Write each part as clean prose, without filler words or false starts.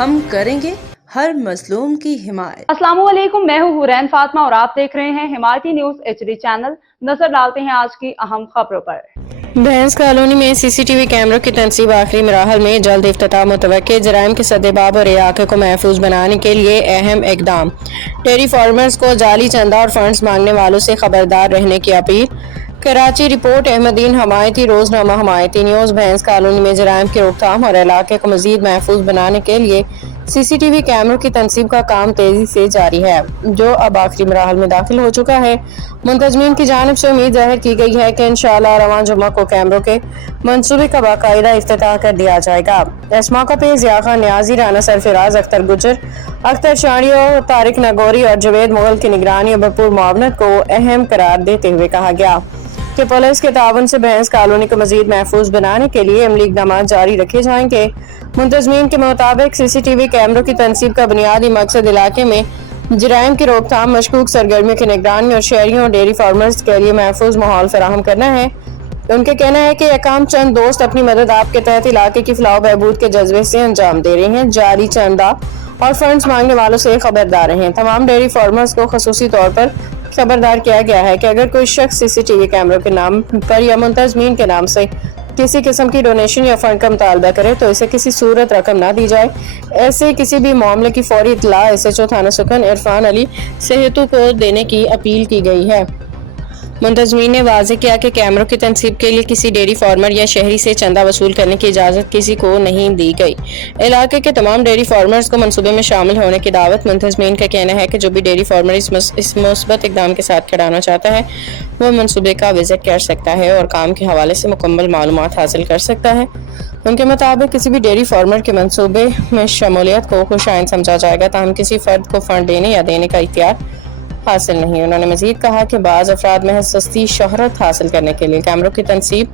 ہم کریں گے ہر مظلوم کی حمایت۔ السلام علیکم، میں ہوں حورین فاطمہ اور آپ دیکھ رہے ہیں حمایتی نیوز HD چینل۔ نظر ڈالتے ہیں آج کی اہم خبروں پر۔ بھینس کالونی میں CCTV کیمروں کی تنصیب آخری مراحل میں، جلد افتتاح متوقع۔ جرائم کے سدباب اور علاقے کو محفوظ بنانے کے لیے اہم اقدام۔ ڈیری فارمرز کو جعلی چندہ اور فنڈز مانگنے والوں سے خبردار رہنے کی اپیل۔ کراچی رپورٹ احمدین حمایتی روزنامہ حمایتی نیوز۔ بھینس کالونی میں جرائم کی روک تھام اور علاقے کو مزید محفوظ بنانے کے لیے CCTV کیمروں کی تنصیب کا کام تیزی سے جاری ہے، جو اب آخری مراحل میں داخل ہو چکا ہے۔ منتظمین کی جانب سے امید ظاہر کی گئی ہے کہ انشاءاللہ رواں جمعہ کو کیمروں کے منصوبے کا باقاعدہ افتتاح کر دیا جائے گا۔ اس موقع پہ ضیاء خان نیازی، رانا سرفراز، اختر گجر، اختر شاڑیو، طارق ناگوری اور جوید مغل کی نگرانی اور بھرپور معاونت کو اہم قرار دیتے ہوئے کہا گیا کہ پولیس کے تعاون سے بھینس کالونی کو مزید محفوظ بنانے کے لیے عملی اقدامات جاری رکھے جائیں گے۔ منتظمین کے مطابق CCTV کیمروں کی تنصیب کا بنیادی مقصد علاقے میں جرائم کی روک تھام، مشکوک سرگرمیوں کی نگرانی اور شہریوں اور ڈیری فارمرز کے لیے محفوظ ماحول فراہم کرنا ہے۔ ان کا کہنا ہے کہ یہ کام چند دوست اپنی مدد آپ کے تحت علاقے کی فلاح و بہبود کے جذبے سے انجام دے رہے ہیں۔ جعلی چندہ اور فنڈز مانگنے والوں سے خبردار رہیں۔ تمام ڈیری فارمرز کو خصوصی طور پر خبردار کیا گیا ہے کہ اگر کوئی شخص CCTV کیمروں کے نام پر یا منتظمین کے نام سے کسی قسم کی ڈونیشن یا فنڈ کا مطالبہ کرے تو اسے کسی صورت رقم نہ دی جائے۔ ایسے کسی بھی معاملے کی فوری اطلاع SHO تھانہ سکن عرفان علی صحتو کو دینے کی اپیل کی گئی ہے۔ منتظمین نے واضح کیا کہ کیمروں کی تنصیب کے لیے کسی ڈیری فارمر یا شہری سے چندہ وصول کرنے کی اجازت کسی کو نہیں دی گئی۔ علاقے کے تمام ڈیری فارمرز کو منصوبے میں شامل ہونے کی دعوت۔ منتظمین کا کہنا ہے کہ جو بھی ڈیری فارمر اس مثبت اقدام کے ساتھ کھڑانا چاہتا ہے وہ منصوبے کا وزٹ کر سکتا ہے اور کام کے حوالے سے مکمل معلومات حاصل کر سکتا ہے۔ ان کے مطابق کسی بھی ڈیری فارمر کے منصوبے میں شمولیت کو خوش آئند سمجھا جائے گا، تاہم کسی فرد کو فنڈ دینے یا دینے کا اختیار حاصل نہیں۔ انہوں نے مزید کہا کہ بعض افراد محض سستی شہرت حاصل کرنے کے لیے کیمروں کی تنصیب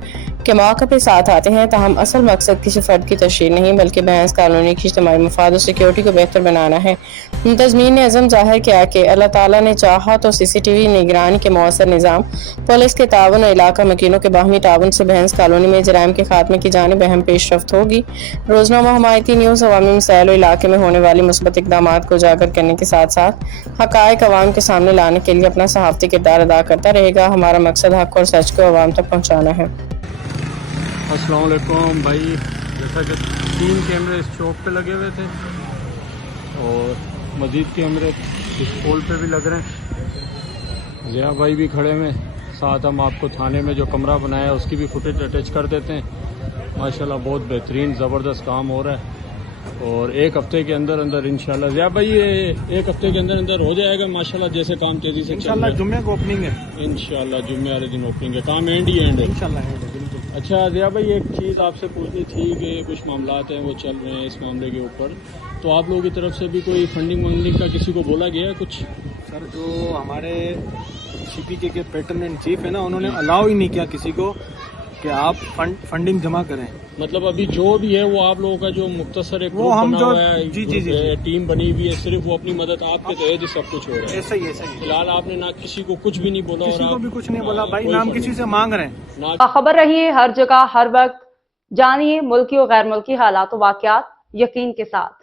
کے موقع پہ ساتھ آتے ہیں، تاہم اصل مقصد کسی فرد کی تشہیر نہیں بلکہ بھینس کالونی کی اجتماعی مفاد اور سیکیورٹی کو بہتر بنانا ہے۔ منتظمین نے عزم ظاہر کیا کہ اللہ تعالیٰ نے چاہا تو CCTV نگرانی کے مؤثر نظام، پولیس کے تعاون اور علاقہ مکینوں کے باہمی تعاون سے بھینس کالونی میں جرائم کے خاتمے کی جانب اہم پیش رفت ہوگی۔ روزنامہ حمایتی نیوز عوامی مسائل اور علاقے میں ہونے والی مثبت اقدامات کو اجاگر کرنے کے ساتھ ساتھ حقائق عوام کے سامنے لانے کے لیے اپنا صحافتی کردار ادا کرتا رہے گا۔ ہمارا مقصد حق اور سچ کو عوام تک پہنچانا ہے۔ السلام علیکم بھائی، جیسا کہ 3 کیمرے اس چوک پہ لگے ہوئے تھے اور مزید کیمرے اس پول پہ بھی لگ رہے ہیں۔ ضیاء بھائی بھی کھڑے ہوئے، ساتھ ہم آپ کو تھانے میں جو کمرہ بنایا ہے اس کی بھی فوٹیج اٹیچ کر دیتے ہیں۔ ماشاءاللہ بہت بہترین زبردست کام ہو رہا ہے اور 1 ہفتے کے اندر اندر انشاءاللہ ضیاء بھائی یہ 1 ہفتے کے اندر اندر ہو جائے گا ماشاءاللہ، جیسے کام تیزی سے چل رہا ہے۔ جمعے کو اوپننگ ہے انشاءاللہ جمعے والے دن اوپننگ ہے، کام اینڈ ہی اینڈ ہے انشاءاللہ ہے، بالکل۔ اچھا ضیاء بھائی، ایک چیز آپ سے پوچھنی تھی کہ کچھ معاملات ہیں وہ چل رہے ہیں اس معاملے کے اوپر، تو آپ لوگوں کی طرف سے بھی کوئی فنڈنگ کا کسی کو بولا گیا ہے کچھ؟ سر جو ہمارے CPK کے پیٹرن اینڈ چیف ہے نا، انہوں نے الاؤ ہی نہیں کیا کسی کو کہ آپ فنڈنگ جمع کریں۔ مطلب ابھی جو بھی ہے وہ آپ لوگوں کا جو مختصر ایک وہ ہم بنا جو ہوا ہے، جی ٹیم بنی ہوئی ہے، صرف وہ اپنی مدد آپ کے تحت ہی سب کچھ ہو رہا ہے۔ ایسا ہی ایسا ہی، فی الحال آپ نے نہ کسی کو کچھ بھی نہیں بولا، کسی اور کو بھی کچھ نہیں بولا بھائی، نام کسی سے مانگ رہے ہیں نہ باخبر رہیے ہر جگہ ہر وقت، جانیے ملکی و غیر ملکی حالات و واقعات یقین کے ساتھ۔